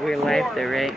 We're live there, right?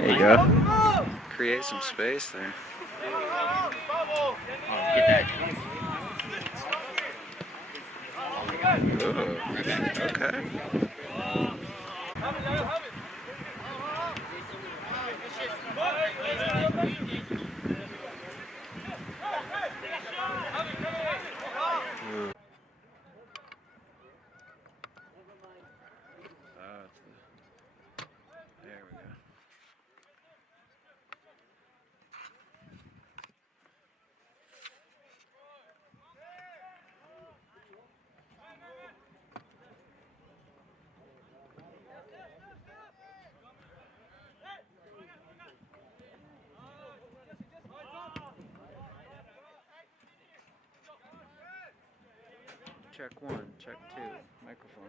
There you go. Create some space there. Ooh, okay. There we go. Check 1, check 2, microphone.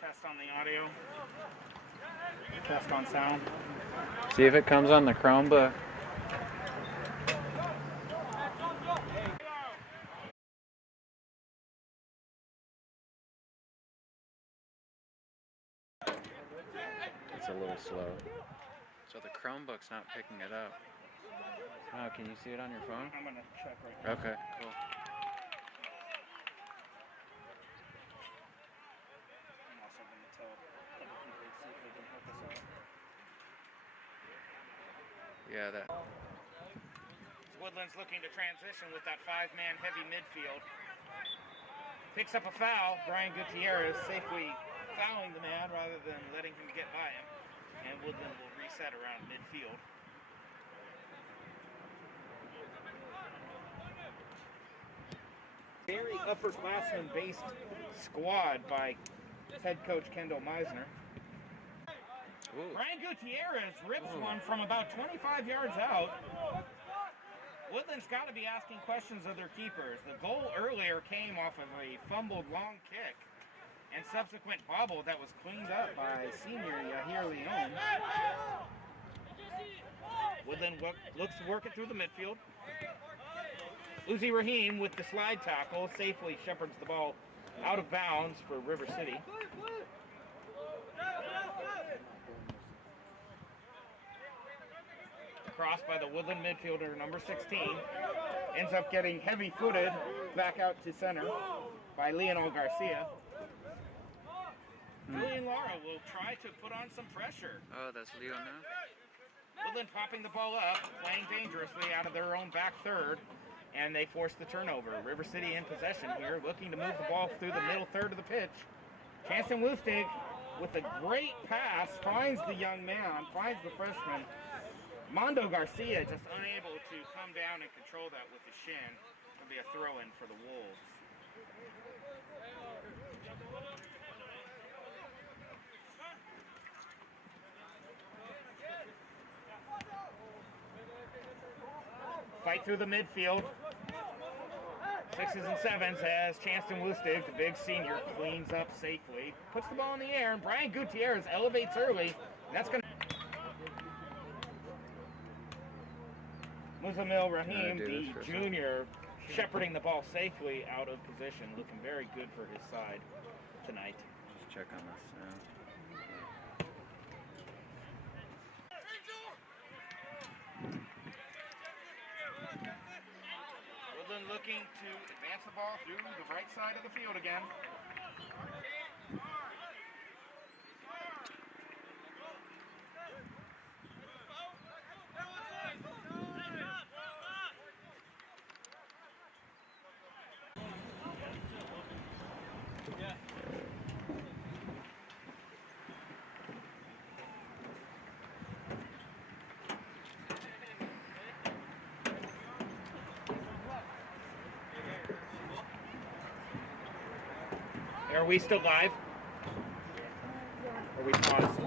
Test on the audio. Test on sound. See if it comes on the Chromebook. It's a little slow. So the Chromebook's not picking it up. Oh, can you see it on your phone? I'm gonna check right now. Okay, cool. I'm also gonna tell a couple people to see if they can help us out. Yeah, that. Woodland's looking to transition with that 5-man heavy midfield. Picks up a foul. Brian Gutierrez safely fouling the man rather than letting him get by him. And Woodland will reset around midfield. Very upperclassman-based squad by head coach Kendall Meisner. Ooh. Brian Gutierrez rips one from about 25 yards out. Woodland's got to be asking questions of their keepers. The goal earlier came off of a fumbled long kick and subsequent bobble that was cleaned up by senior Yahir Leon. Woodland looks to work it through the midfield. Uzi Rahim with the slide tackle safely shepherds the ball out of bounds for River City. Cross by the Woodland midfielder, number 16. Ends up getting heavy-footed back out to center by Leonel Garcia. Julian Lara will try to put on some pressure. Oh, that's Leo now? Woodland popping the ball up, playing dangerously out of their own back third, and they force the turnover. River City in possession here, looking to move the ball through the middle third of the pitch. Chancellor Lustig with a great pass finds the young man, finds the freshman. Mondo Garcia just unable to come down and control that with his shin. It'll be a throw-in for the Wolves. Fight through the midfield. Sixes and sevens as Chanston Lustig, the big senior, cleans up safely. Puts the ball in the air, and Brian Gutierrez elevates early. And that's going to... Muzamil Rahim, the junior, shepherding the ball safely out of position, looking very good for his side tonight. Just check on this now. Woodland looking to advance the ball through the right side of the field again. Are we still live? Are we paused?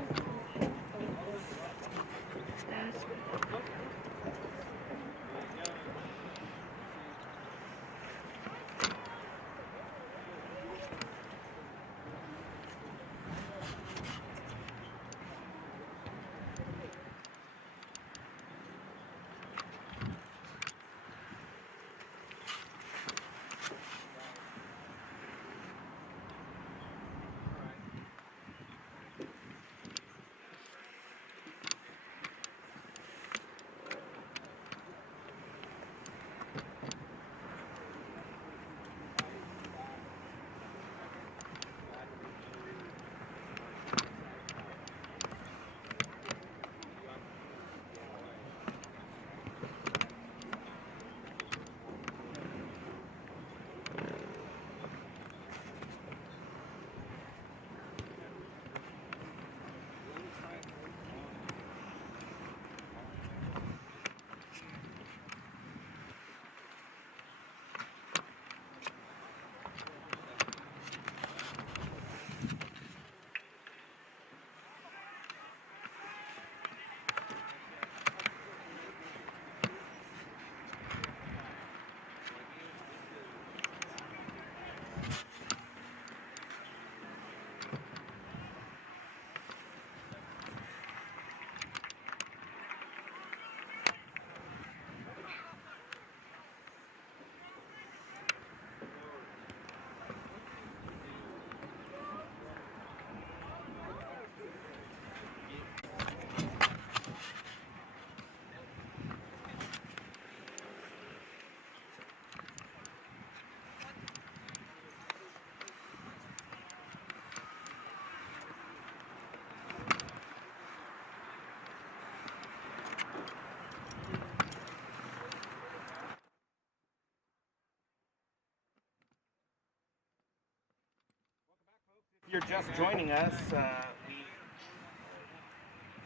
If you're just joining us, a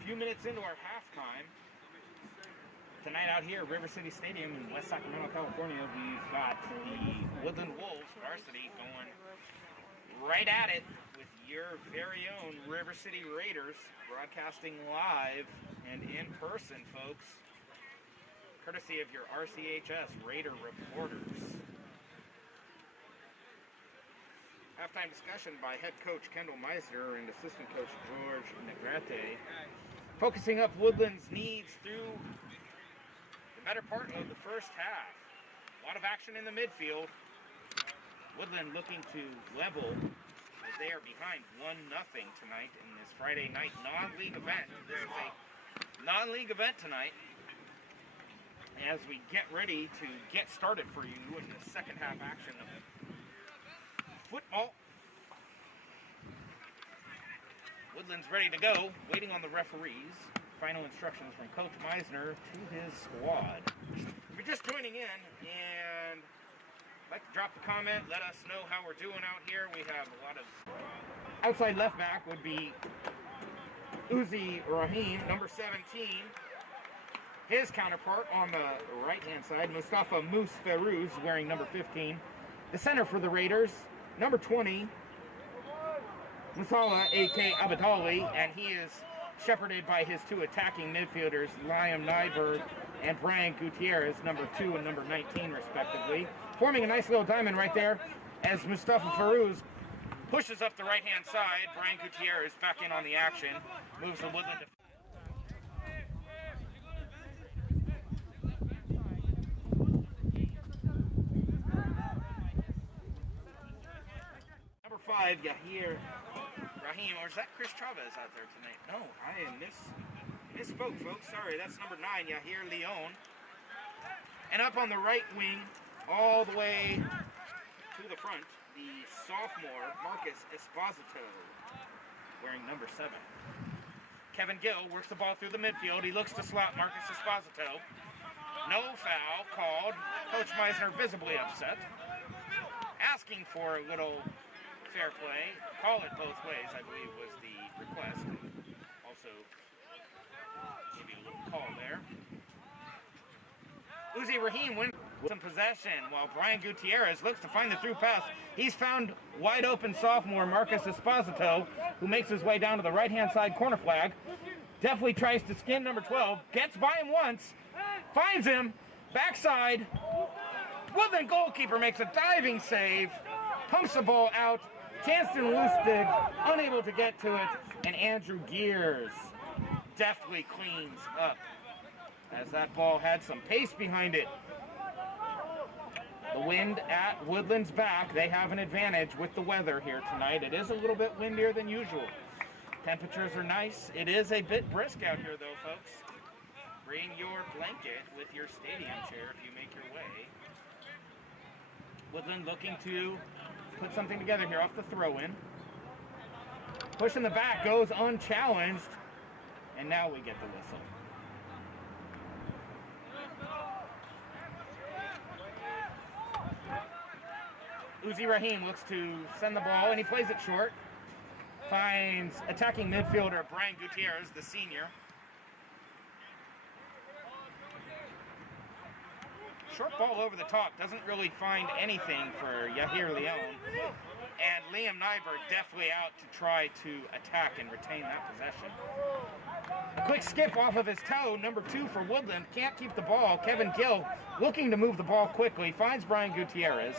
few minutes into our halftime. Tonight out here at River City Stadium in West Sacramento, California, we've got the Woodland Wolves varsity going right at it with your very own River City Raiders, broadcasting live and in person, folks, courtesy of your RCHS Raider reporters. Halftime discussion by head coach Kendall Meisner and assistant coach George Negrete, focusing up Woodland's needs through the better part of the first half. A lot of action in the midfield. Woodland looking to level as they are behind 1-0 tonight in this Friday night non-league event. This is a non-league event tonight as we get ready to get started for you in the second half action of football. Woodland's ready to go, waiting on the referees final instructions from Coach Meisner to his squad. If you're just joining in and like to drop a comment, let us know how we're doing out here. We have a lot of outside left back would be Uzi Rahim, number 17. His counterpart on the right-hand side, Mustafa Moose Ferouz, wearing number 15. The center for the Raiders, number 20, Musala A.K. Abadali, and he is shepherded by his two attacking midfielders, Liam Nyberg and Brian Gutierrez, number 2 and number 19, respectively. Forming a nice little diamond right there as Mustafa Ferouz pushes up the right-hand side. Brian Gutierrez back in on the action, moves the Woodland to number 5, Yahir Rahim, or is that Chris Chavez out there tonight? No, I misspoke, folks. Sorry, that's number 9, Yahir Leon. And up on the right wing, all the way to the front, the sophomore, Marcus Esposito, wearing number 7. Kevin Gill works the ball through the midfield. He looks to slot Marcus Esposito. No foul called. Coach Meisner visibly upset. Asking for a little fair play. Call it both ways, I believe, was the request. Also, maybe a little call there. Uzi Rahim wins some possession while Brian Gutierrez looks to find the through pass. He's found wide open sophomore Marcus Esposito, who makes his way down to the right-hand side corner flag. Definitely tries to skin number 12. Gets by him once. Finds him. Backside. Woodland goalkeeper makes a diving save. Pumps the ball out. Chanston Lustig unable to get to it. And Andrew Gears deftly cleans up, as that ball had some pace behind it. The wind at Woodland's back. They have an advantage with the weather here tonight. It is a little bit windier than usual. Temperatures are nice. It is a bit brisk out here though, folks. Bring your blanket with your stadium chair if you make your way. Woodland looking to put something together here off the throw-in. Push in the back, goes unchallenged. And now we get the whistle. Uzi Rahim looks to send the ball, and he plays it short. Finds attacking midfielder Brian Gutierrez, the senior. Short ball over the top, doesn't really find anything for Yahir Leon. And Liam Nyberg definitely out to try to attack and retain that possession. A quick skip off of his toe, number 2 for Woodland. Can't keep the ball. Kevin Gill looking to move the ball quickly. Finds Brian Gutierrez.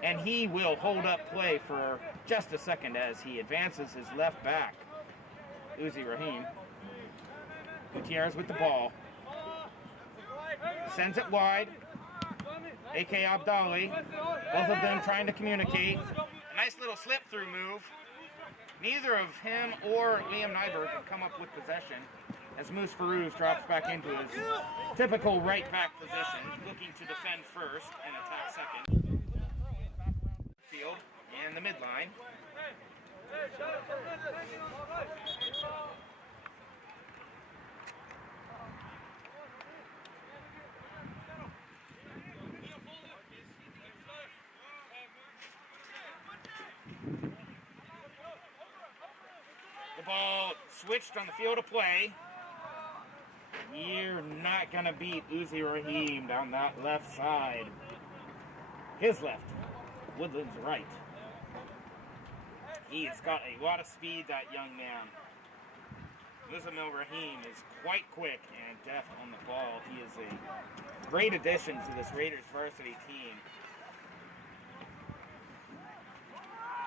And he will hold up play for just a second as he advances his left back. Uzi Rahim. Gutierrez with the ball. Sends it wide. A.K. Abdali. Both of them trying to communicate. A nice little slip-through move. Neither of him or Liam Nyberg can come up with possession as Moose Ferouz drops back into his typical right-back position, looking to defend first and attack second. Field and the midline. The ball switched on the field of play. You're not going to beat Uzi Rahim down that left side. His left. Woodland's right. He's got a lot of speed, that young man. Muzamil Rahim is quite quick and deft on the ball. He is a great addition to this Raiders varsity team.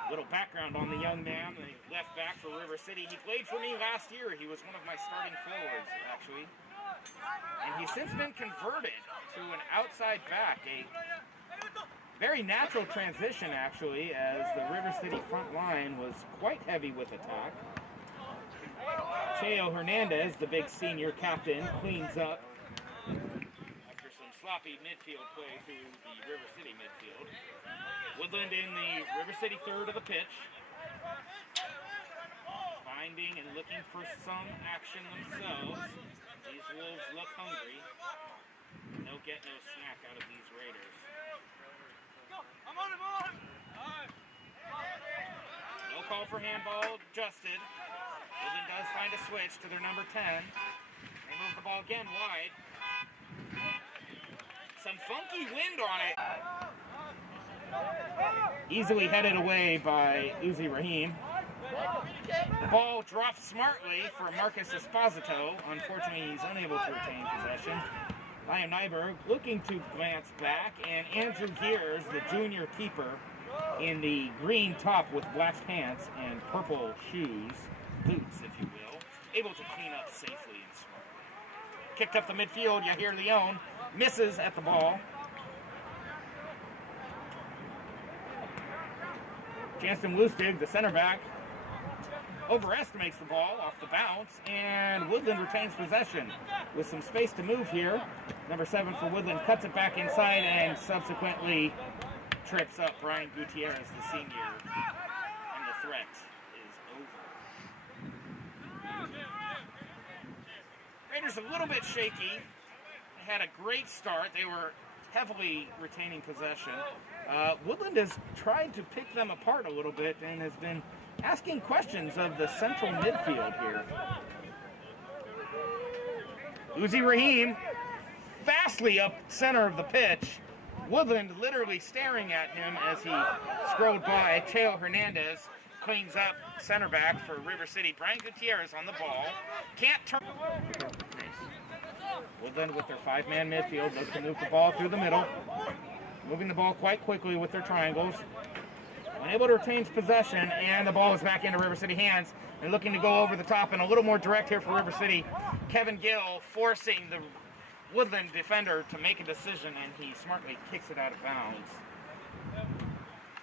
Little background on the young man, the left back for River City. He played for me last year. He was one of my starting forwards, actually. And he's since been converted to an outside back, a very natural transition, actually, as the River City front line was quite heavy with attack. Cheo Hernandez, the big senior captain, cleans up after some sloppy midfield play through the River City midfield. Woodland in the River City third of the pitch. finding and looking for some action themselves. These Wolves look hungry. They'll get no snack out of these Raiders. No call for handball, adjusted. Woodland does find a switch to their number 10. They move the ball again wide. Some funky wind on it. Easily headed away by Uzi Rahim. The ball drops smartly for Marcus Esposito. Unfortunately, he's unable to retain possession. Liam Nyberg looking to glance back, and Andrew Gears, the junior keeper, in the green top with black pants and purple shoes, boots if you will, able to clean up safely and smartly. Kicked up the midfield, Yahir Leon misses at the ball. Chanston Lustig, the center back, overestimates the ball off the bounce, and Woodland retains possession with some space to move here. Number 7 for Woodland cuts it back inside and subsequently trips up Brian Gutierrez, the senior, and the threat is over. Raiders a little bit shaky. They had a great start. They were heavily retaining possession. Woodland has tried to pick them apart a little bit and has been asking questions of the central midfield here. Uzi Rahim vastly up center of the pitch. Woodland literally staring at him as he scrolled by. Teo Hernandez cleans up center back for River City. Brian Gutierrez on the ball. Can't turn. Woodland with their 5-man midfield look to move the ball through the middle. Moving the ball quite quickly with their triangles. Unable to retain possession, and the ball is back into River City hands. And looking to go over the top and a little more direct here for River City. Kevin Gill forcing the Woodland defender to make a decision, and he smartly kicks it out of bounds.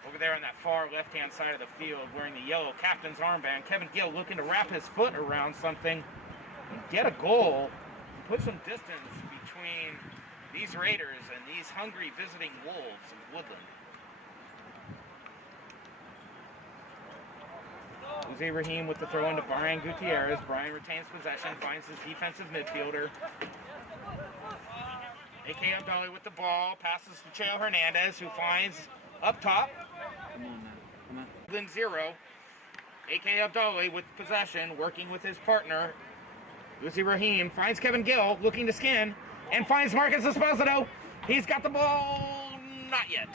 Over there on that far left-hand side of the field, wearing the yellow captain's armband, Kevin Gill looking to wrap his foot around something and get a goal, put some distance between these Raiders and these hungry visiting Wolves of Woodland. Uzi Rahim with the throw into Brian Gutierrez. Brian retains possession, finds his defensive midfielder. A.K. Abdali with the ball, passes to Cheo Hernandez, who finds up top. Come on now, come on. Woodland 0. A.K. Abdali with possession, working with his partner. Uzi Rahim finds Kevin Gill, looking to skin, and finds Marcus Esposito. He's got the ball, not yet.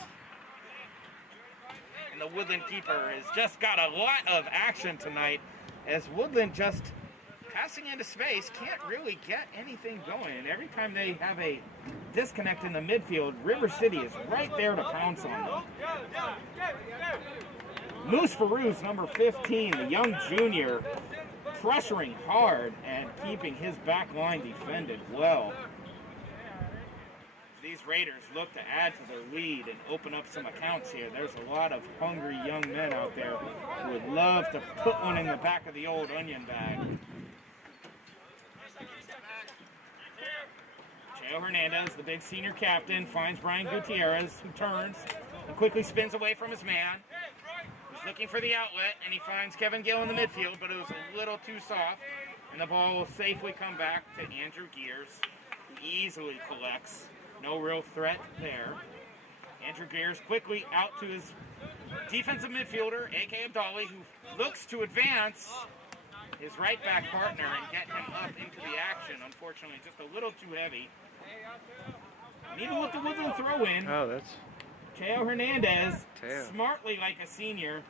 And the Woodland keeper has just got a lot of action tonight, as Woodland just passing into space can't really get anything going. Every time they have a disconnect in the midfield, River City is right there to pounce on them. Moose Farouz, number 15, the young junior, pressuring hard and keeping his back line defended well. These Raiders look to add to their lead and open up some accounts here. There's a lot of hungry young men out there who would love to put one in the back of the old onion bag. Cheo Hernandez, the big senior captain, finds Brian Gutierrez, who turns and quickly spins away from his man. He's looking for the outlet, and he finds Kevin Gill in the midfield, but it was a little too soft, and the ball will safely come back to Andrew Gears, who easily collects. No real threat there. Andrew Gears quickly out to his defensive midfielder, A.K. Abdali, who looks to advance his right back partner and get him up into the action. Unfortunately, just a little too heavy. Need to look the Woodland throw in. Oh, that's Cheo Hernandez, Teo. Smartly like a senior.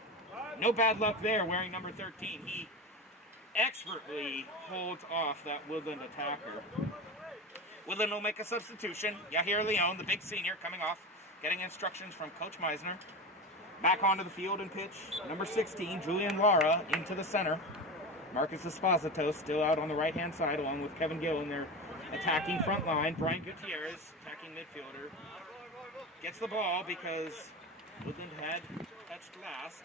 No bad luck there, wearing number 13. He expertly holds off that Woodland attacker. Woodland will make a substitution. Yahir Leon, the big senior, coming off, getting instructions from Coach Meisner. Back onto the field and pitch. Number 16, Julian Lara, into the center. Marcus Esposito still out on the right-hand side, along with Kevin Gill in their attacking front line. Brian Gutierrez, attacking midfielder, gets the ball because Woodland had touched last.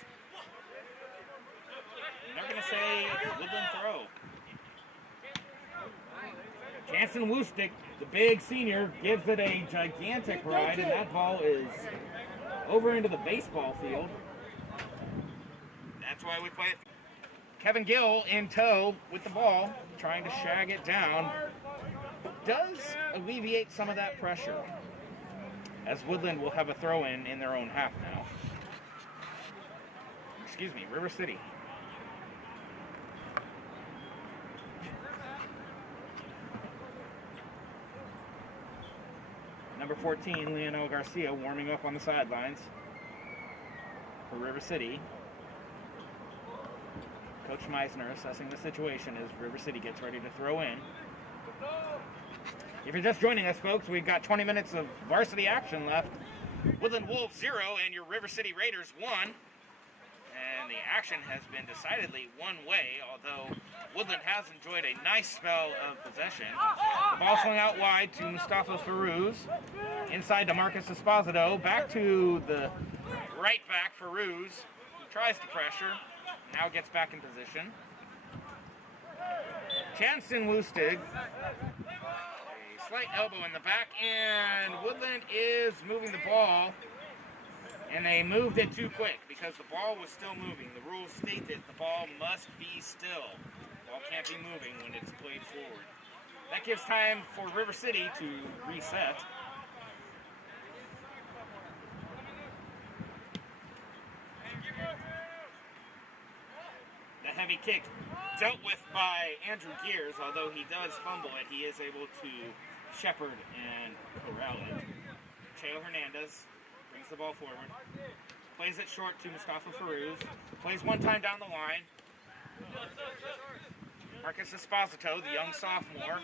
And they're going to say Woodland throw. Chanston Lustig, the big senior, gives it a gigantic ride, and that ball is over into the baseball field. That's why we play it. Kevin Gill in tow with the ball, trying to shag it down. Does alleviate some of that pressure, as Woodland will have a throw-in their own half now. Excuse me, River City. Number 14, Leonel Garcia, warming up on the sidelines for River City. Coach Meisner assessing the situation as River City gets ready to throw in. If you're just joining us, folks, we've got 20 minutes of varsity action left. Woodland Wolves 0 and your River City Raiders 1. And the action has been decidedly one way, although Woodland has enjoyed a nice spell of possession. The ball swung out wide to Mustafa Farouz. Inside to Marcus Esposito. Back to the right back, Farouz, who tries to pressure. Now gets back in position. Chanston Lustig. A slight elbow in the back, and Woodland is moving the ball. And they moved it too quick because the ball was still moving. The rules state that the ball must be still. The ball can't be moving when it's played forward. That gives time for River City to reset. The heavy kick dealt with by Andrew Gears, although he does fumble it, he is able to shepherd and corral it. Cheo Hernandez brings the ball forward, plays it short to Mustafa Farouz, plays one time down the line. Marcus Esposito, the young sophomore,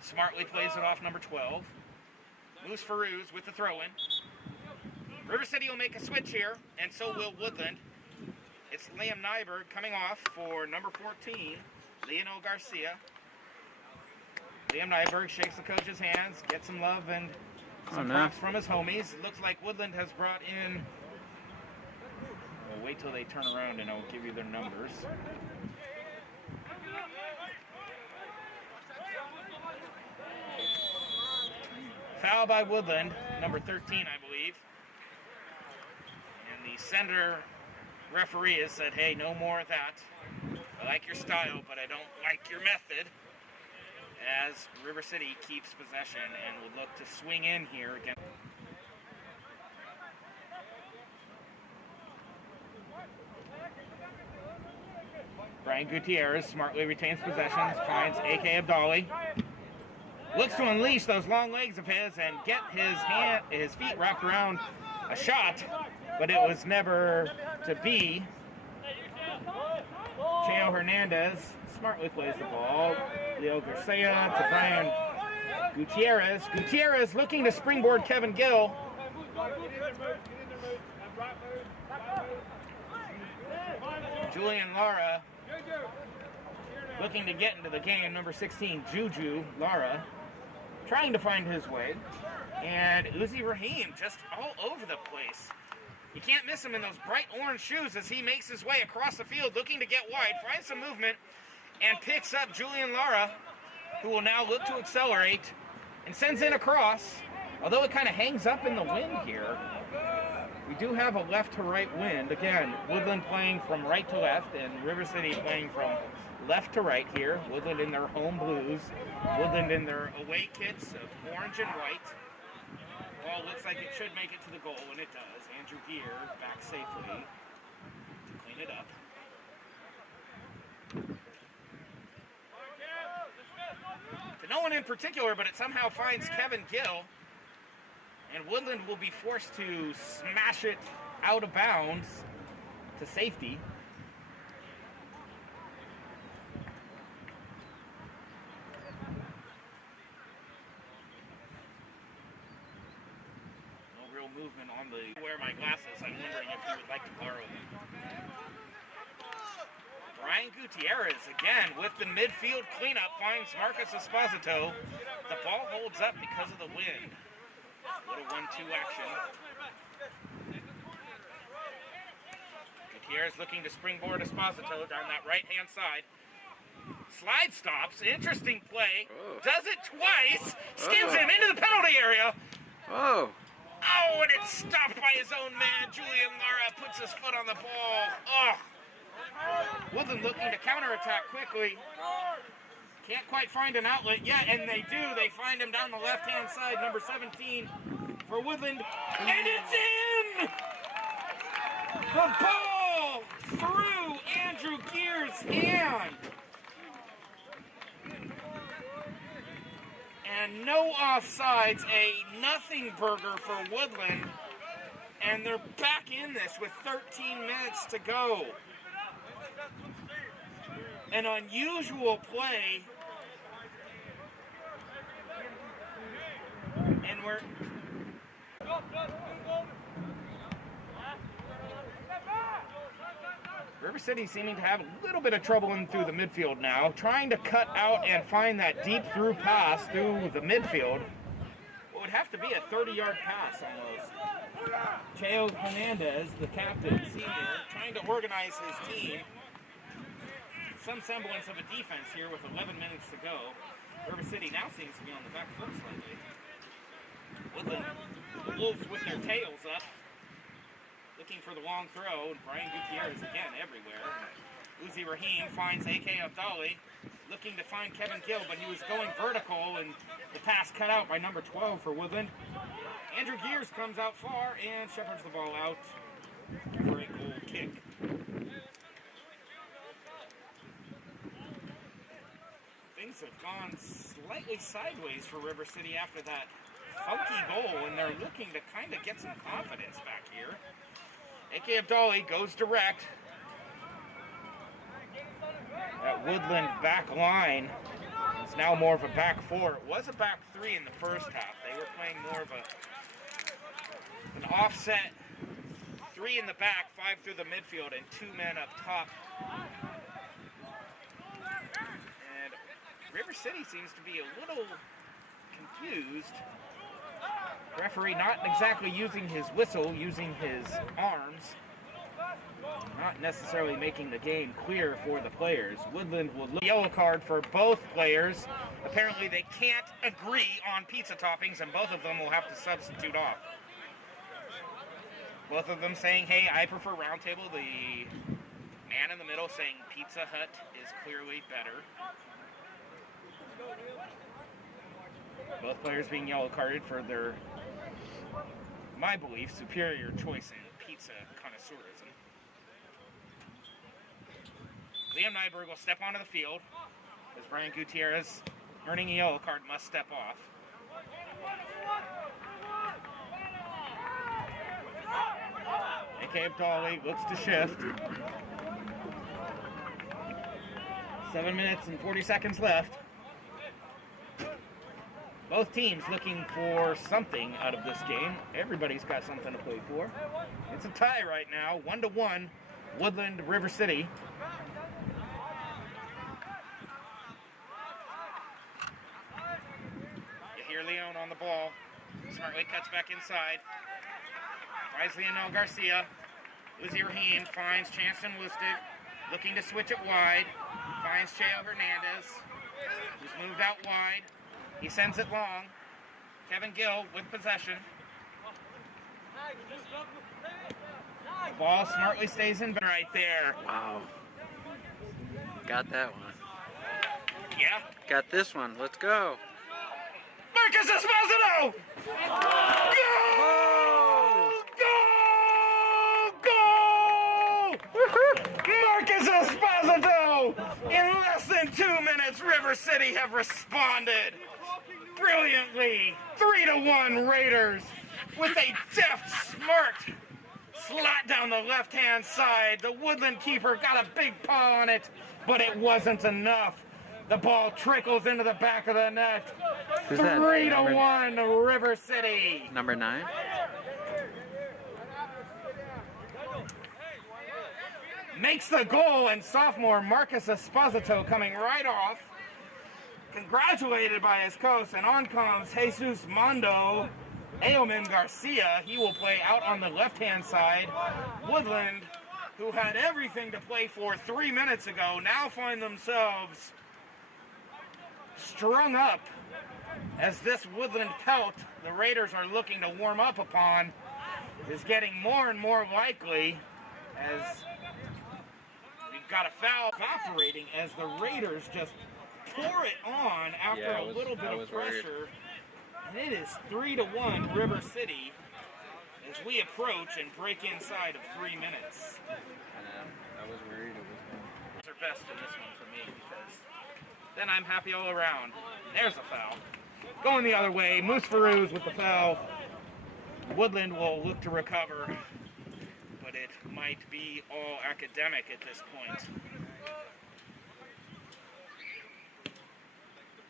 smartly plays it off number 12. Moose Farouz with the throw-in. River City will make a switch here, and so will Woodland. It's Liam Nyberg coming off for number 14, Leonel Garcia. Liam Nyberg shakes the coach's hands, gets some love and some props from his homies. It looks like Woodland has brought in... Well, wait till they turn around and I'll give you their numbers. Foul by Woodland, number 13, I believe. And the center referee has said, hey, no more of that. I like your style, but I don't like your method. As River City keeps possession and will look to swing in here again. Brian Gutierrez smartly retains possession, finds A.K. Abdali. Looks to unleash those long legs of his and get his feet wrapped around a shot, but it was never to be. Cheo Hernandez smartly plays the ball. Leo Garcia to Brian Gutierrez. Gutierrez looking to springboard Kevin Gill. Julian Lara looking to get into the game. Number 16, Juju Lara, trying to find his way. And Uzi Rahim just all over the place. You can't miss him in those bright orange shoes as he makes his way across the field looking to get wide, finds some movement, and picks up Julian Lara, who will now look to accelerate and sends in a cross. Although it kind of hangs up in the wind here, we do have a left to right wind. Again, Woodland playing from right to left and River City playing from left to right here. Woodland in their home blues, Woodland in their away kits of orange and white. Ball looks like it should make it to the goal, and it does. Andrew Gear back safely to clean it up. To no one in particular, but it somehow finds Kevin Gill, and Woodland will be forced to smash it out of bounds to safety. Movement on the wear my glasses. I'm wondering if you would like to borrow them. Brian Gutierrez again with the midfield cleanup finds Marcus Esposito. The ball holds up because of the wind. What a 1-2 action. Gutierrez looking to springboard Esposito down that right-hand side. Slide stops. Interesting play. Oh. Does it twice. Skins him into the penalty area. Oh. Oh, and it's stopped by his own man. Julian Lara puts his foot on the ball. Oh, Woodland looking to counterattack quickly. Can't quite find an outlet yet, and they do. They find him down the left-hand side, number 17 for Woodland, and it's in! The ball through Andrew Geer's hand. And no offsides, a nothing burger for Woodland, and they're back in this with 13 minutes to go. An unusual play, and we're River City seeming to have a little bit of trouble in through the midfield now, trying to cut out and find that deep through pass through the midfield. It would have to be a 30-yard pass almost. Cheo Hernandez, the captain, senior, trying to organize his team. Some semblance of a defense here with 11 minutes to go. River City now seems to be on the back foot slightly. Woodland, the Wolves with their tails up, looking for the long throw. Brian Gutierrez again everywhere. Uzi Rahim finds A.K. Abdali, looking to find Kevin Gill, but he was going vertical, and the pass cut out by number 12 for Woodland. Andrew Geers comes out far and shepherds the ball out for a goal kick. Things have gone slightly sideways for River City after that funky goal, and they're looking to kind of get some confidence back here. A.K. Abdali goes direct. That Woodland back line is now more of a back four. It was a back three in the first half. They were playing more of an offset, three in the back, five through the midfield, and two men up top. And River City seems to be a little confused. Referee not exactly using his whistle, using his arms. Not necessarily making the game clear for the players. Woodland will look yellow card for both players. Apparently they can't agree on pizza toppings, and both of them will have to substitute off. Both of them saying, hey, I prefer round table. The man in the middle saying Pizza Hut is clearly better. Both players being yellow carded for their, my belief, superior choice in pizza connoisseurism. Liam Nyberg will step onto the field as Brian Gutierrez, earning a yellow card, must step off. A.K. Abdali looks to shift. 7 minutes and 40 seconds left. Both teams looking for something out of this game. Everybody's got something to play for. It's a tie right now, 1-1, Woodland, River City. You hear Leon on the ball. Smartly cuts back inside. Finds Leonel Garcia. Uzi Rahim finds Chanston Lustig, looking to switch it wide. Finds Cheo Hernandez, who's moved out wide. He sends it long. Kevin Gill with possession. The ball smartly stays in right there. Wow. Got that one. Yeah. Got this one. Let's go. Marcus Esposito! Goal! Goal! Goal! Marcus Esposito! In less than 2 minutes, River City have responded brilliantly. 3-1 Raiders with a deft, smart slot down the left-hand side. The Woodland keeper got a big paw on it, but it wasn't enough. The ball trickles into the back of the net. 3-1 River City. Number 9? Makes the goal, and sophomore Marcus Esposito coming right off. Congratulated by his coach, and on comes Jesus Mondo Aoman Garcia. He will play out on the left-hand side. Woodland, who had everything to play for 3 minutes ago, now find themselves strung up as this Woodland pelt the Raiders are looking to warm up upon is getting more and more likely as we've got a foul evaporating as the Raiders just pour it on after a little bit of pressure. And it is 3-1 River City as we approach and break inside of 3 minutes. I was worried it was going to... Their best in this one for me because then I'm happy all around. There's a foul. Going the other way, Moose Farouz with the foul. Woodland will look to recover, but it might be all academic at this point.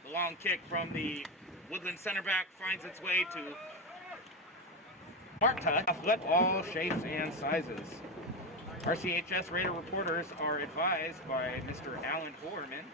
The long kick from the Woodland center back finds its way to Mark Touch. Athlete all shapes and sizes. RCHS Raider reporters are advised by Mr. Alan Horman